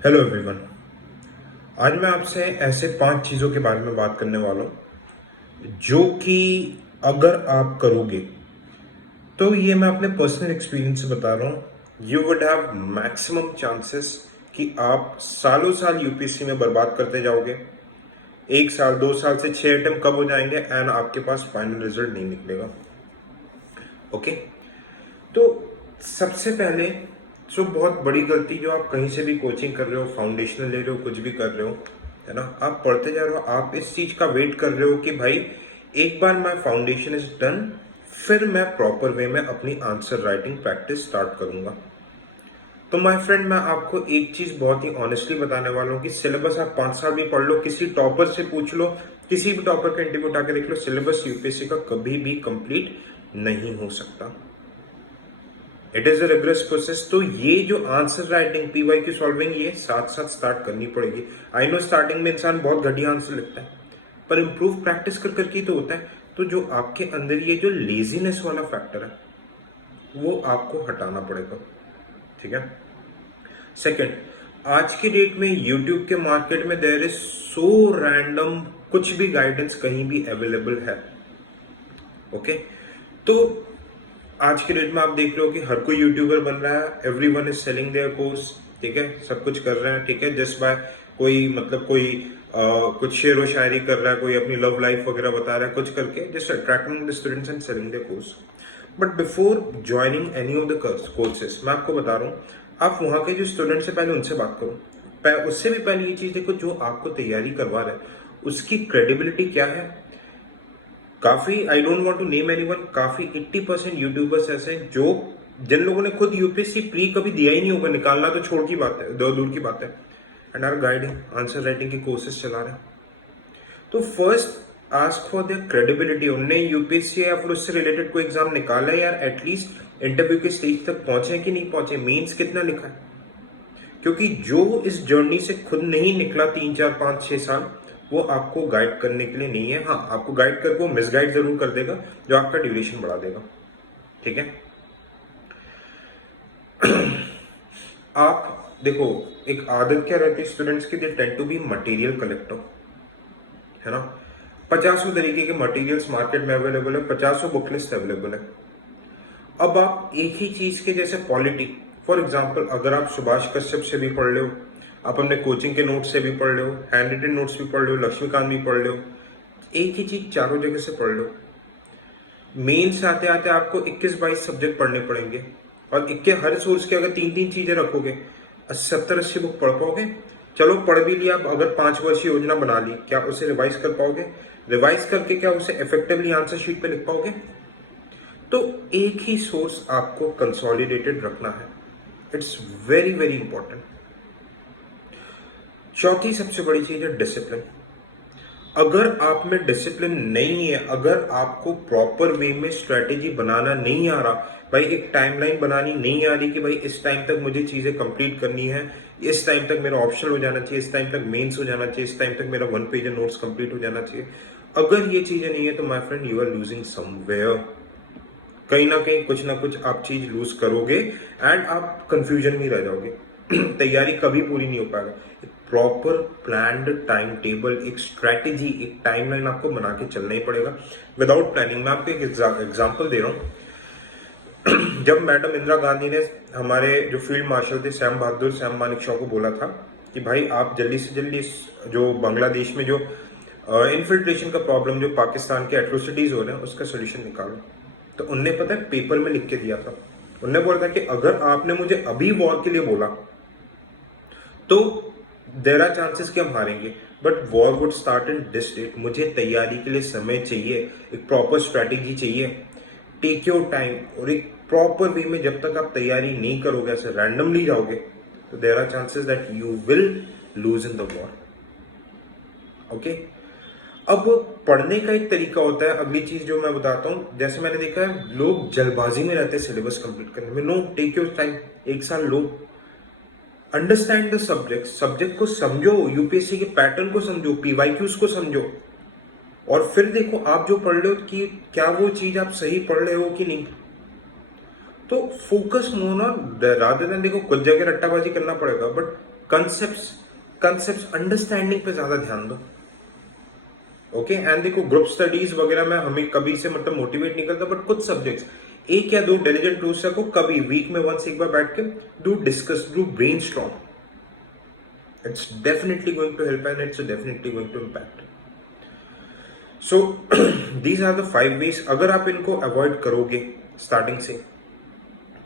Hello everyone. आज मैं आपसे ऐसे 5 चीज़ों के बारे में बात करने वाला हूँ जो कि अगर आप करोगे तो ये मैं अपने पर्सनल एक्सपीरियंस से बता रहा हूँ, you would have maximum chances कि आप सालों साल यूपीएससी में बर्बाद करते जाओगे। 1 साल 2 साल से 6 अटेम्प्ट कब हो जाएंगे एंड आपके पास फाइनल रिजल्ट नहीं निकलेगा। ओके, तो सबसे पहले बहुत बड़ी गलती जो आप कहीं से भी कोचिंग कर रहे हो, फाउंडेशनल ले रहे हो, कुछ भी कर रहे हो, है ना, आप पढ़ते जा रहे हो, आप इस चीज का वेट कर रहे हो कि भाई एक बार मैं फाउंडेशन इज डन, फिर मैं प्रॉपर वे में अपनी आंसर राइटिंग प्रैक्टिस स्टार्ट करूंगा। तो माय फ्रेंड, मैं आपको एक चीज बहुत ही ऑनेस्टली बताने वाला हूँ कि सिलेबस आप 5 साल भी पढ़ लो, किसी टॉपर से पूछ लो, किसी भी टॉपर का इंटरव्यू उठा के देख लो, सिलेबस यूपीएससी का कभी भी कंप्लीट नहीं हो सकता। It is a rigorous process. तो ये जो आंसर राइटिंग, पीवाई की सॉल्विंग, ये साथ साथ स्टार्ट करनी पड़ेगी। आई नो स्टार्टिंग में इंसान बहुत घटिया आंसर लिखता है, पर इंप्रूव प्रैक्टिस कर करके ही तो होता है। तो जो आपके अंदर ये जो लेजीनेस वाला फैक्टर है वो आपको हटाना पड़ेगा, ठीक है। सेकंड, आज की डेट में यूट्यूब के मार्केट में देयर इज सो रैंडम, कुछ भी गाइडेंस कहीं भी अवेलेबल है। ओके, तो आज के डेट में आप देख रहे हो कि हर कोई यूट्यूबर बन रहा है, everyone is selling their course, ठीक है, सब कुछ कर रहे हैं, ठीक है, जस्ट बाय कोई मतलब कोई कुछ शेर व शायरी कर रहा है, कोई अपनी लव लाइफ वगैरह बता रहा है, कुछ करके just attracting the students and selling their course. But before joining any of the courses, मैं आपको बता रहा हूँ, आप वहां के जो स्टूडेंट्स है पहले उनसे बात करो। उससे भी पहले ये चीज देखो, जो आपको तैयारी करवा रहा है उसकी क्रेडिबिलिटी क्या है। काफी, I don't want to name anyone, काफी 80% यूट्यूबर्स ऐसे हैं जो, जिन लोगों ने खुद यूपीएससी प्री कभी दिया ही नहीं होगा, निकालना तो छोड़ की बात है, दूर की बात है, and are guiding answer writing के कोर्सेज चला रहे हैं। तो first ask for their credibility. उनने यूपीएससी या फिर उससे रिलेटेड कोई एग्जाम निकाला है यार, एटलीस्ट इंटरव्यू के स्टेज तक पहुंचे कि नहीं पहुंचे, मीन्स कितना लिखा है। क्योंकि जो इस जर्नी से खुद नहीं निकला 3 4 5 6 साल, वो आपको गाइड करने के लिए नहीं है। हाँ, आपको गाइड करके वो मिसगाइड जरूर कर देगा, जो आपका ड्यूरेशन बढ़ा देगा, ठीक है। आप देखो, एक आदत क्या रहती है स्टूडेंट्स की, they tend to be material collector, है ना। 50 तरीके के मटेरियल्स मार्केट में अवेलेबल है, 50 बुक लिस्ट अवेलेबल है। अब आप एक ही चीज के, जैसे पॉलिटी फॉर एग्जाम्पल, अगर आप सुभाष कश्यप से भी पढ़ रहे हो, आप अपने कोचिंग के नोट्स से भी पढ़ रहे हो, हैंड रिटन नोट्स भी पढ़ रहे हो, लक्ष्मीकांत भी पढ़ रहे हो, एक ही चीज चारों जगह से पढ़ लो। मेंस आते आते आपको 21-22 सब्जेक्ट पढ़ने पड़ेंगे, और इक्के हर सोर्स के अगर 3 3 चीजें रखोगे, 70 80 बुक पढ़ पाओगे। चलो पढ़ भी लिया, अगर 5 वर्षीय योजना बना ली, क्या उसे रिवाइज कर पाओगे? रिवाइज करके क्या उसे इफेक्टिवली आंसर शीट पे लिख पाओगे? तो एक ही सोर्स आपको कंसोलिडेटेड रखना है, इट्स वेरी वेरी इंपॉर्टेंट। चौथी सबसे बड़ी चीज है डिसिप्लिन। अगर आप में डिसिप्लिन नहीं है, अगर आपको प्रॉपर वे में स्ट्रेटेजी बनाना नहीं आ रहा, भाई एक टाइमलाइन बनानी नहीं आ रही कि भाई इस टाइम तक मुझे चीजें कंप्लीट करनी है, इस टाइम तक मेरा ऑप्शनल हो जाना चाहिए, इस टाइम तक मेंस हो जाना चाहिए, इस टाइम तक मेरा 1 पेज नोट्स कंप्लीट हो जाना चाहिए, अगर ये चीजें नहीं है तो my friend you are losing somewhere. कहीं ना कुछ आप चीज लूज करोगे एंड आप कंफ्यूजन में रह जाओगे। तैयारी कभी पूरी नहीं हो पाएगा। एक प्रॉपर प्लान्ड टाइम टेबल, एक स्ट्रेटेजी, एक टाइमलाइन आपको बना के चलना ही पड़ेगा। विदाउट प्लानिंग, मैं आपको एक एग्जांपल दे रहा हूँ। जब मैडम इंदिरा गांधी ने हमारे जो फील्ड मार्शल थे सैम मानेकशॉ को बोला था कि भाई आप जल्दी से जल्दी जो बांग्लादेश में जो इन्फिल्ट्रेशन का प्रॉब्लम, जो पाकिस्तान के एट्रोसिटीज हो रहे हैं, उसका सोल्यूशन निकालो, तो उनने पता है पेपर में लिख के दिया था। उनने बोला था कि अगर आपने मुझे अभी वॉर के लिए बोला तो देयर आर चांसेस कि हम हारेंगे, but war would start in this date. मुझे तैयारी के लिए समय चाहिए, एक प्रॉपर स्ट्रैटेजी चाहिए, टेक योर टाइम, और एक प्रॉपर वे में जब तक आप तैयारी नहीं करोगे, ऐसे रैंडमली जाओगे, तो there are chances that you will lose in the war. Okay, अब पढ़ने का एक तरीका होता है। अगली चीज जो मैं बताता हूं, जैसे मैंने देखा है लोग जल्दबाजी में रहते हैं सिलेबस कंप्लीट करने में। नो, टेक योर टाइम, 1 साल लो, अंडरस्टैंड द सब्जेक्ट, सब्जेक्ट को समझो, यूपीएससी के पैटर्न को समझो, पीवाईक्यूज को समझो, और फिर देखो आप जो पढ़ रहे हो कि क्या वो चीज आप सही पढ़ रहे हो कि नहीं। तो focus more on rather than, देखो कुछ जगह रट्टाबाजी करना पड़ेगा बट कंसेप्ट अंडरस्टैंडिंग पे ज्यादा ध्यान दो। ओके एंड देखो ग्रुप स्टडीज वगैरह में हमें कभी से मतलब मोटिवेट नहीं करता, बट कुछ सब्जेक्ट्स एक या दो डिलीजेंट टूल्स को कभी वीक में वंस एक बार बैठ के do discuss, do brainstorm. It's definitely going to help and it's definitely going to impact. So these are the 5 ways. अगर आप इनको अवॉइड करोगे स्टार्टिंग से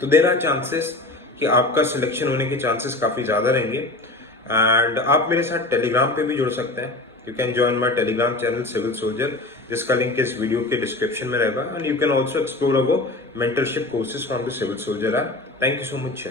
तो देर आर चांसेस कि आपका सिलेक्शन होने के चांसेस काफी ज्यादा रहेंगे। एंड आप मेरे साथ टेलीग्राम पे भी जुड़ सकते हैं। You can join my Telegram channel Civil Soldier, जिसका लिंक इस वीडियो के डिस्क्रिप्शन में रहेगा। And you can also explore our mentorship courses from the Civil Soldier app. Thank you so much.